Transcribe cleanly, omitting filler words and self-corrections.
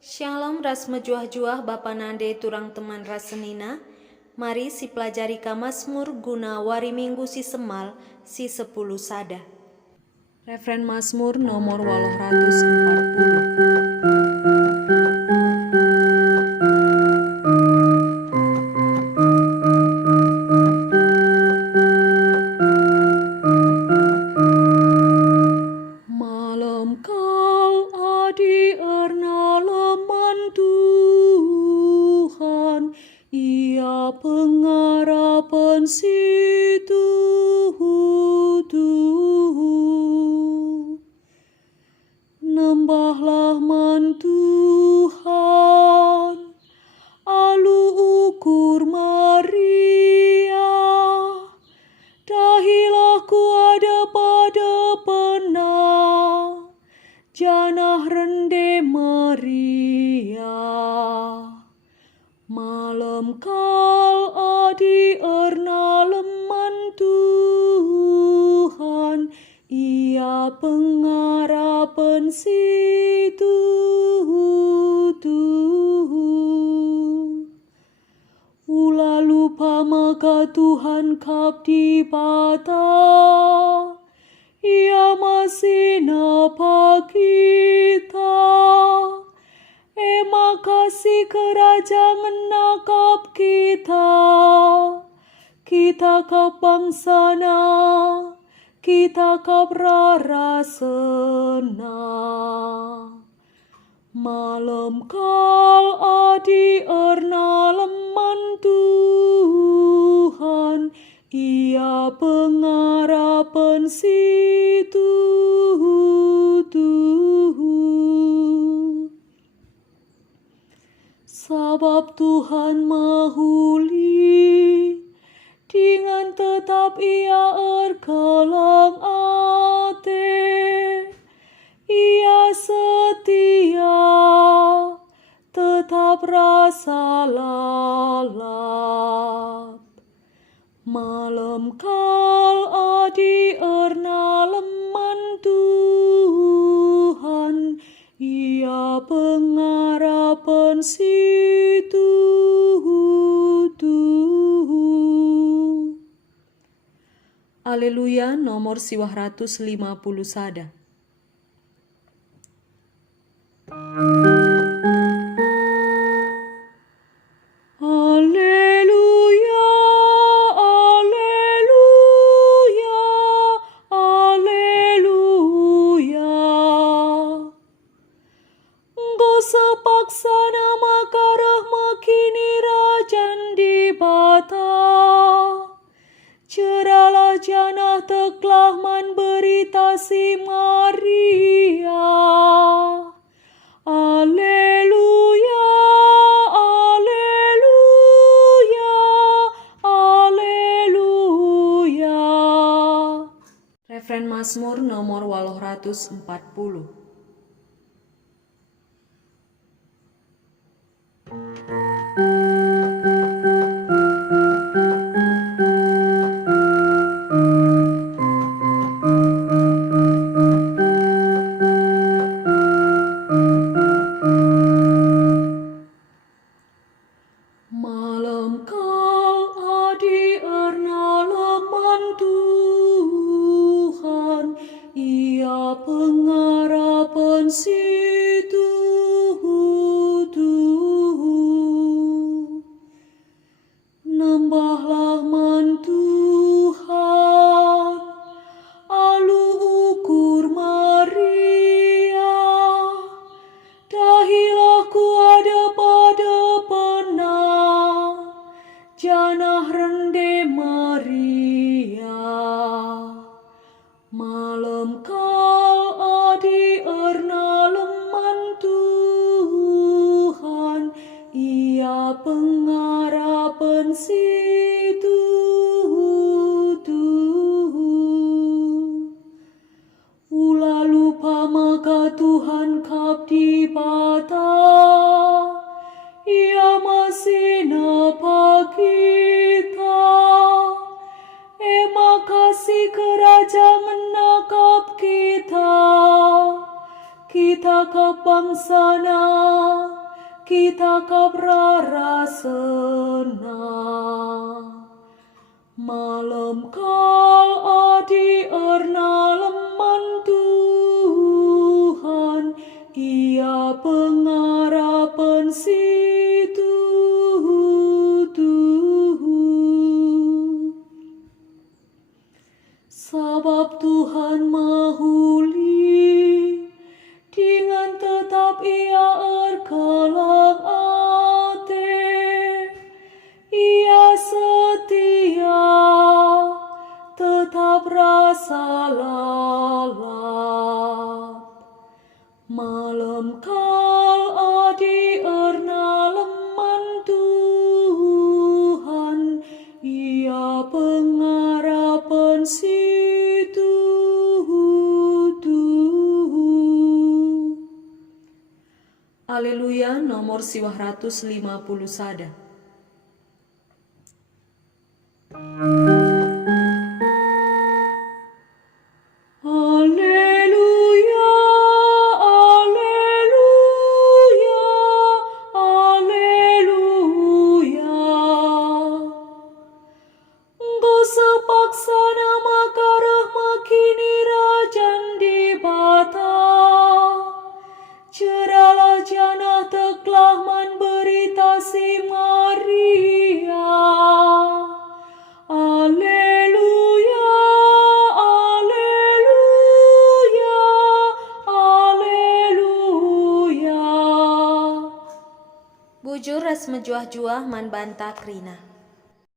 Shalom ras mejuah-juah Bapa Nande turang teman rasenina. Mari si pelajari ka Mazmur guna wari minggu si semal si 10 sada. Referen Mazmur nomor 840. Pengarapan si Tuhan, nembahlah man Tuhan, alu ukur Maria, dahilah ku ada pada pena, janah rende Maria. Malam kal adi erna leman Tuhan, ia pengarapan si Tuhan. Ula lupa maka Tuhan kap di bata, ia masih napa kita. Makasih kerajaan nakap kita kap bangsana, kita kap rarasena. Malam kal adi erna leman Tuhan, ia pengarapan si Tuhan. Sabab Tuhan mahuli, dengan tetap ia erkelang ate, ia setia, tetap rasa lalap. Malam kal adi erna leman Tuhan, ia pengarapan si Tuhan. Haleluya nomor 150 sada. Sepaksana makarah makini rajan di bata, ceralah janah teklah man berita si Maria. Aleluya, aleluya, aleluya. Referen Mazmur nomor 840. Malam kal adi erna leman Tuhan, ia pengarapan si Tuhan. Nembahlah man Tuhan, alu ukur Maria, dahilah ku ada pada pena, janah rende Maria. Malam kal adi erna leman Tuhan, ia pengarapan si Tuhan. Ula lupa maka Tuhan kap di bata, ia masih napa kita. Makasih kerajaan nakap kita, kita kap bangsana, kita kaprarasena. Malam kal adi erna leman Tuhan, ia pengarapan situ sebab Tuhan mahuli, dengan tetap ia erkelang ate, ia setia, tetap rasa lalap. Malam kal adi erna leman Tuhan, ia pengarapan situ. Haleluya nomor 150 sada. Alleluia, alleluia, alleluia. Engkau sepaksa nama karah makini rajan di bata. Ceralah janah teklah man berita si Maria. Alleluia, alleluia, alleluia. Bujur ras mejuah-juah man banta krina.